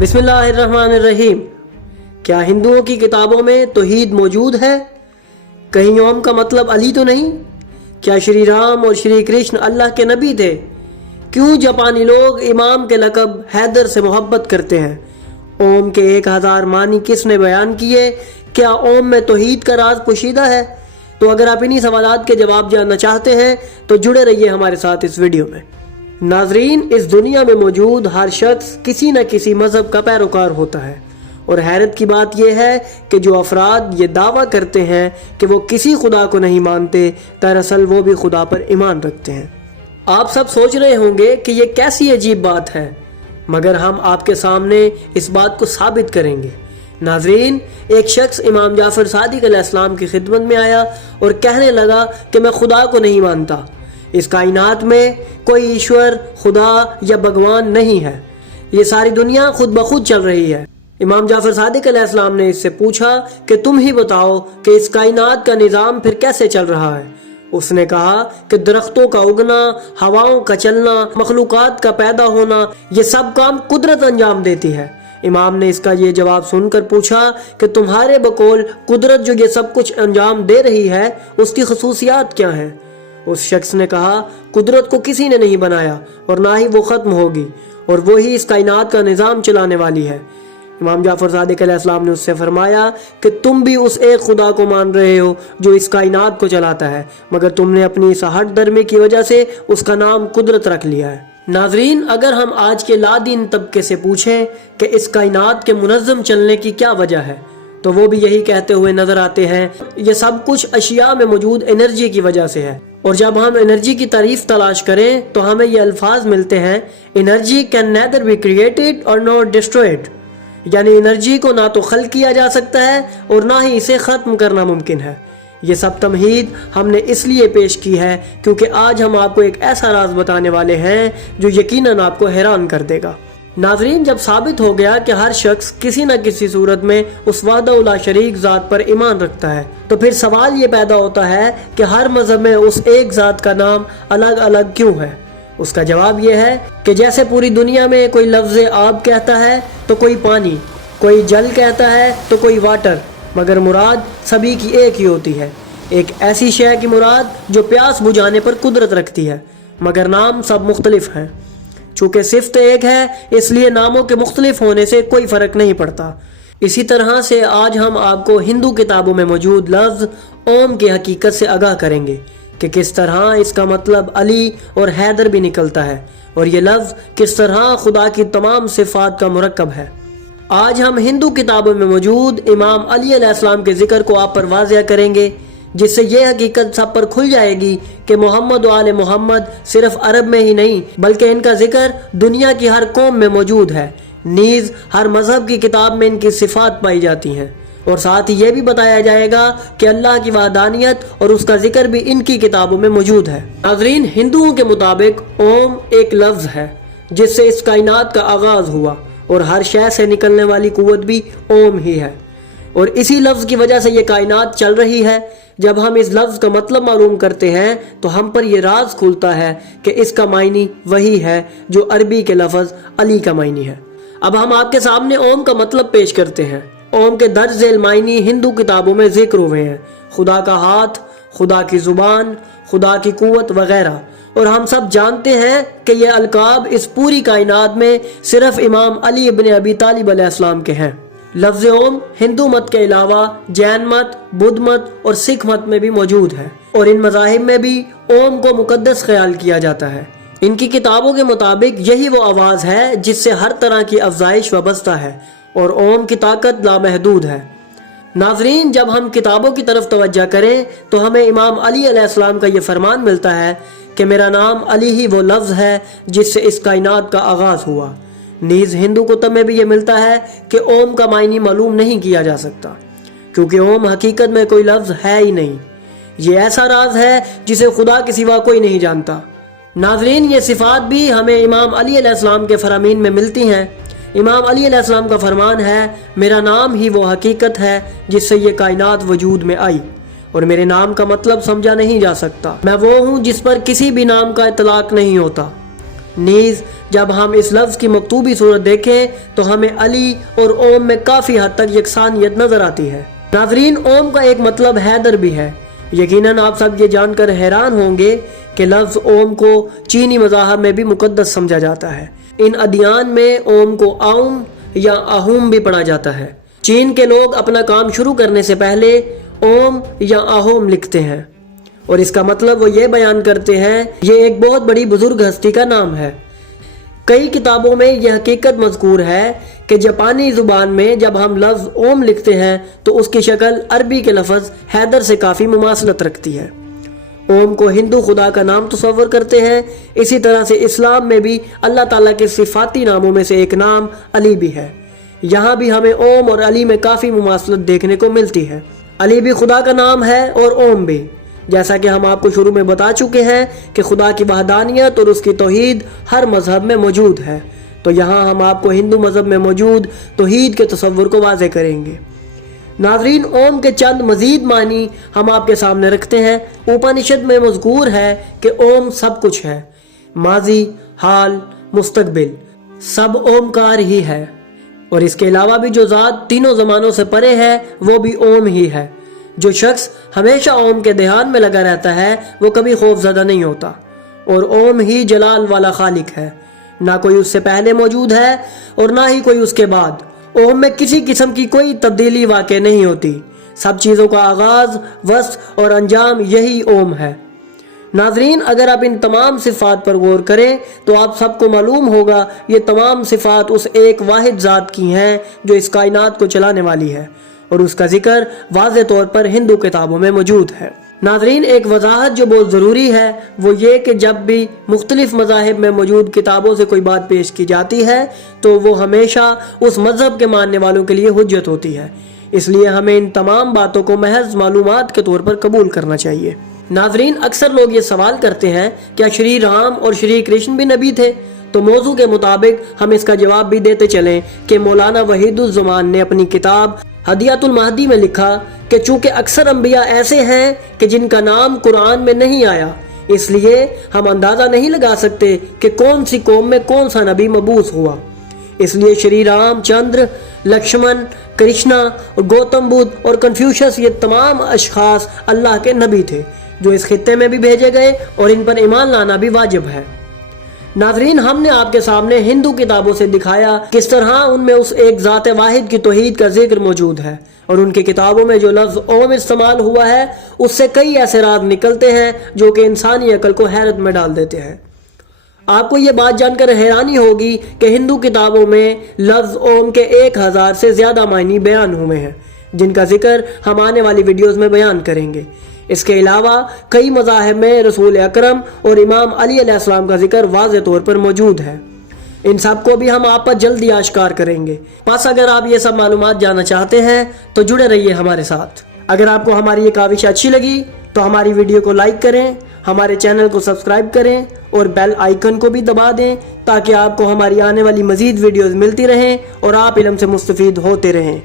بسم اللہ الرحمن الرحیم۔ کیا ہندوؤں کی کتابوں میں توحید موجود ہے؟ کہیں اوم کا مطلب علی تو نہیں؟ کیا شری رام اور شری کرشن اللہ کے نبی تھے؟ کیوں جاپانی لوگ امام کے لقب حیدر سے محبت کرتے ہیں؟ اوم کے 1000 معنی کس نے بیان کیے؟ کیا اوم میں توحید کا راز پوشیدہ ہے؟ تو اگر آپ انہی سوالات کے جواب جاننا چاہتے ہیں تو جڑے رہیے ہمارے ساتھ اس ویڈیو میں۔ ناظرین، اس دنیا میں موجود ہر شخص کسی نہ کسی مذہب کا پیروکار ہوتا ہے، اور حیرت کی بات یہ ہے کہ جو افراد یہ دعویٰ کرتے ہیں کہ وہ کسی خدا کو نہیں مانتے، دراصل وہ بھی خدا پر ایمان رکھتے ہیں۔ آپ سب سوچ رہے ہوں گے کہ یہ کیسی عجیب بات ہے، مگر ہم آپ کے سامنے اس بات کو ثابت کریں گے۔ ناظرین، ایک شخص امام جعفر صادق علیہ السلام کی خدمت میں آیا اور کہنے لگا کہ میں خدا کو نہیں مانتا، اس کائنات میں کوئی ایشور، خدا یا بھگوان نہیں ہے، یہ ساری دنیا خود بخود چل رہی ہے۔ امام جعفر صادق علیہ السلام نے اس سے پوچھا کہ تم ہی بتاؤ کہ اس کائنات کا نظام پھر کیسے چل رہا ہے؟ اس نے کہا کہ درختوں کا اگنا، ہواؤں کا چلنا، مخلوقات کا پیدا ہونا، یہ سب کام قدرت انجام دیتی ہے۔ امام نے اس کا یہ جواب سن کر پوچھا کہ تمہارے بقول قدرت جو یہ سب کچھ انجام دے رہی ہے، اس کی خصوصیات کیا ہیں؟ اس شخص نے کہا، قدرت کو کسی نے نہیں بنایا اور نہ ہی وہ ختم ہوگی، اور وہی اس کائنات کا نظام چلانے والی ہے۔ امام جعفر صادق علیہ السلام نے اس سے فرمایا کہ تم بھی اس ایک خدا کو مان رہے ہو جو اس کائنات کو چلاتا ہے، مگر تم نے اپنی اس ہٹ درمی کی وجہ سے اس کا نام قدرت رکھ لیا ہے۔ ناظرین، اگر ہم آج کے لادین طبقے سے پوچھیں کہ اس کائنات کے منظم چلنے کی کیا وجہ ہے، تو وہ بھی یہی کہتے ہوئے نظر آتے ہیں، یہ سب کچھ اشیاء میں موجود انرجی کی وجہ سے ہے۔ اور جب ہم انرجی کی تعریف تلاش کریں تو ہمیں یہ الفاظ ملتے ہیں، energy can neither be created اور ناٹ ڈسٹروئڈ، یعنی انرجی کو نہ تو خلق کیا جا سکتا ہے اور نہ ہی اسے ختم کرنا ممکن ہے۔ یہ سب تمہید ہم نے اس لیے پیش کی ہے کیونکہ آج ہم آپ کو ایک ایسا راز بتانے والے ہیں جو یقیناً آپ کو حیران کر دے گا۔ ناظرین، جب ثابت ہو گیا کہ ہر شخص کسی نہ کسی صورت میں اس وحدہ لا شریک ذات پر ایمان رکھتا ہے، تو پھر سوال یہ پیدا ہوتا ہے کہ ہر مذہب میں اس ایک ذات کا نام الگ الگ کیوں ہے؟ اس کا جواب یہ ہے کہ جیسے پوری دنیا میں کوئی لفظ آب کہتا ہے تو کوئی پانی، کوئی جل کہتا ہے تو کوئی واٹر، مگر مراد سبھی کی ایک ہی ہوتی ہے۔ ایک ایسی شے کی مراد جو پیاس بجھانے پر قدرت رکھتی ہے، مگر نام سب مختلف ہیں۔ چونکہ صفت ایک ہے، اس لیے ناموں کے مختلف ہونے سے کوئی فرق نہیں پڑتا۔ اسی طرح سے آج ہم آپ کو ہندو کتابوں میں موجود لفظ اوم کی حقیقت سے آگاہ کریں گے کہ کس طرح اس کا مطلب علی اور حیدر بھی نکلتا ہے، اور یہ لفظ کس طرح خدا کی تمام صفات کا مرکب ہے۔ آج ہم ہندو کتابوں میں موجود امام علی علیہ السلام کے ذکر کو آپ پر واضح کریں گے، جس سے یہ حقیقت سب پر کھل جائے گی کہ محمد و آل محمد صرف عرب میں ہی نہیں بلکہ ان کا ذکر دنیا کی ہر قوم میں موجود ہے، نیز ہر مذہب کی کتاب میں ان کی صفات پائی جاتی ہیں، اور ساتھ ہی یہ بھی بتایا جائے گا کہ اللہ کی وحدانیت اور اس کا ذکر بھی ان کی کتابوں میں موجود ہے۔ ناظرین، ہندوؤں کے مطابق اوم ایک لفظ ہے جس سے اس کائنات کا آغاز ہوا، اور ہر شے سے نکلنے والی قوت بھی اوم ہی ہے، اور اسی لفظ کی وجہ سے یہ کائنات چل رہی ہے۔ جب ہم اس لفظ کا مطلب معلوم کرتے ہیں تو ہم پر یہ راز کھلتا ہے کہ اس کا معنی وہی ہے جو عربی کے لفظ علی کا معنی ہے۔ اب ہم آپ کے سامنے اوم کا مطلب پیش کرتے ہیں۔ اوم کے درج ذیل معنی ہندو کتابوں میں ذکر ہوئے ہیں، خدا کا ہاتھ، خدا کی زبان، خدا کی قوت وغیرہ، اور ہم سب جانتے ہیں کہ یہ القاب اس پوری کائنات میں صرف امام علی ابن ابی طالب علیہ السلام کے ہیں۔ لفظ اوم ہندو مت کے علاوہ جین مت، بدھ مت اور سکھ مت میں بھی موجود ہے، اور ان مذاہب میں بھی اوم کو مقدس خیال کیا جاتا ہے۔ ان کی کتابوں کے مطابق یہی وہ آواز ہے جس سے ہر طرح کی افزائش وابستہ ہے، اور اوم کی طاقت لامحدود ہے۔ ناظرین، جب ہم کتابوں کی طرف توجہ کریں تو ہمیں امام علی علیہ السلام کا یہ فرمان ملتا ہے کہ میرا نام علی ہی وہ لفظ ہے جس سے اس کائنات کا آغاز ہوا۔ نیز ہندو کتب میں بھی یہ ملتا ہے کہ اوم کا معنی معلوم نہیں کیا جا سکتا، کیونکہ اوم حقیقت میں کوئی لفظ ہے ہی نہیں، یہ ایسا راز ہے جسے خدا کے سوا کوئی نہیں جانتا۔ ناظرین، یہ صفات بھی ہمیں امام علی علیہ السلام کے فرامین میں ملتی ہیں۔ امام علی علیہ السلام کا فرمان ہے، میرا نام ہی وہ حقیقت ہے جس سے یہ کائنات وجود میں آئی، اور میرے نام کا مطلب سمجھا نہیں جا سکتا۔ میں وہ ہوں جس پر کسی بھی نام کا اطلاق نہیں ہوتا۔ نیز جب ہم اس لفظ کی مکتوبی صورت دیکھیں تو ہمیں علی اور اوم میں کافی حد تک یکسانیت نظر آتی ہے۔ ناظرین، اوم کا ایک مطلب حیدر بھی ہے۔ یقیناً آپ سب یہ جان کر حیران ہوں گے کہ لفظ اوم کو چینی مذاہب میں بھی مقدس سمجھا جاتا ہے۔ ان ادیان میں اوم کو آؤم یا آہوم بھی پڑھا جاتا ہے۔ چین کے لوگ اپنا کام شروع کرنے سے پہلے اوم یا آہوم لکھتے ہیں اور اس کا مطلب وہ یہ بیان کرتے ہیں یہ ایک بہت بڑی بزرگ ہستی کا نام ہے۔ کئی کتابوں میں یہ حقیقت مذکور ہے کہ جاپانی زبان میں جب ہم لفظ اوم لکھتے ہیں تو اس کی شکل عربی کے لفظ حیدر سے کافی مماثلت رکھتی ہے۔ اوم کو ہندو خدا کا نام تصور کرتے ہیں۔ اسی طرح سے اسلام میں بھی اللہ تعالیٰ کے صفاتی ناموں میں سے ایک نام علی بھی ہے۔ یہاں بھی ہمیں اوم اور علی میں کافی مماثلت دیکھنے کو ملتی ہے۔ علی بھی خدا کا نام ہے اور اوم بھی، جیسا کہ ہم آپ کو شروع میں بتا چکے ہیں کہ خدا کی وحدانیت اور اس کی توحید ہر مذہب میں موجود ہے، تو یہاں ہم آپ کو ہندو مذہب میں موجود توحید کے تصور کو واضح کریں گے۔ ناظرین، اوم کے چند مزید معنی ہم آپ کے سامنے رکھتے ہیں۔ اوپنشد میں مذکور ہے کہ اوم سب کچھ ہے، ماضی، حال، مستقبل، سب اومکار ہی ہے، اور اس کے علاوہ بھی جو ذات تینوں زمانوں سے پرے ہے وہ بھی اوم ہی ہے۔ جو شخص ہمیشہ اوم کے دھیان میں لگا رہتا ہے وہ کبھی خوف زدہ نہیں ہوتا، اور اوم ہی جلال والا خالق ہے، نہ کوئی اس سے پہلے موجود ہے اور نہ ہی کوئی اس کے بعد۔ اوم میں کسی قسم کی کوئی تبدیلی واقع نہیں ہوتی، سب چیزوں کا آغاز، وسط اور انجام یہی اوم ہے۔ ناظرین، اگر آپ ان تمام صفات پر غور کریں تو آپ سب کو معلوم ہوگا یہ تمام صفات اس ایک واحد ذات کی ہیں جو اس کائنات کو چلانے والی ہے، اور اس کا ذکر واضح طور پر ہندو کتابوں میں موجود ہے۔ ناظرین، ایک وضاحت جو بہت ضروری ہے وہ یہ کہ جب بھی مختلف مذاہب میں موجود کتابوں سے کوئی بات پیش کی جاتی ہے تو وہ ہمیشہ اس مذہب کے ماننے والوں کے لیے حجت ہوتی ہے، اس لیے ہمیں ان تمام باتوں کو محض معلومات کے طور پر قبول کرنا چاہیے۔ ناظرین، اکثر لوگ یہ سوال کرتے ہیں کیا شری رام اور شری کرشن بھی نبی تھے؟ تو موضوع کے مطابق ہم اس کا جواب بھی دیتے چلیں کہ مولانا وحید الزمان نے اپنی کتاب ہدیۃ المہدی میں لکھا کہ چونکہ اکثر انبیاء ایسے ہیں کہ جن کا نام قرآن میں نہیں آیا، اس لیے ہم اندازہ نہیں لگا سکتے کہ کون سی قوم میں کون سا نبی مبعوث ہوا۔ اس لیے شری رام چندر، لکشمن، کرشنا اور گوتم بدھ اور کنفیوشس یہ تمام اشخاص اللہ کے نبی تھے جو اس خطے میں بھی بھیجے گئے، اور ان پر ایمان لانا بھی واجب ہے۔ ناظرین، ہم نے آپ کے سامنے ہندو کتابوں سے دکھایا کس طرح ان میں اس ایک ذات واحد کی توحید کا ذکر موجود ہے، اور ان کی کتابوں میں جو لفظ اوم استعمال ہوا ہے اس سے کئی ایسے راز نکلتے ہیں جو کہ انسانی عقل کو حیرت میں ڈال دیتے ہیں۔ آپ کو یہ بات جان کر حیرانی ہوگی کہ ہندو کتابوں میں لفظ اوم کے 1000 سے زیادہ معنی بیان ہوئے ہیں، جن کا ذکر ہم آنے والی ویڈیوز میں بیان کریں گے۔ اس کے علاوہ کئی مذاہب میں رسول اکرم اور امام علی علیہ السلام کا ذکر واضح طور پر موجود ہے۔ ان سب کو بھی ہم آپ پر جلدی آشکار کریں گے۔ پس اگر آپ یہ سب معلومات جاننا چاہتے ہیں تو جڑے رہیے ہمارے ساتھ۔ اگر آپ کو ہماری یہ کاوش اچھی لگی تو ہماری ویڈیو کو لائک کریں، ہمارے چینل کو سبسکرائب کریں اور بیل آئیکن کو بھی دبا دیں تاکہ آپ کو ہماری آنے والی مزید ویڈیوز ملتی رہیں اور آپ علم سے مستفید ہوتے رہیں۔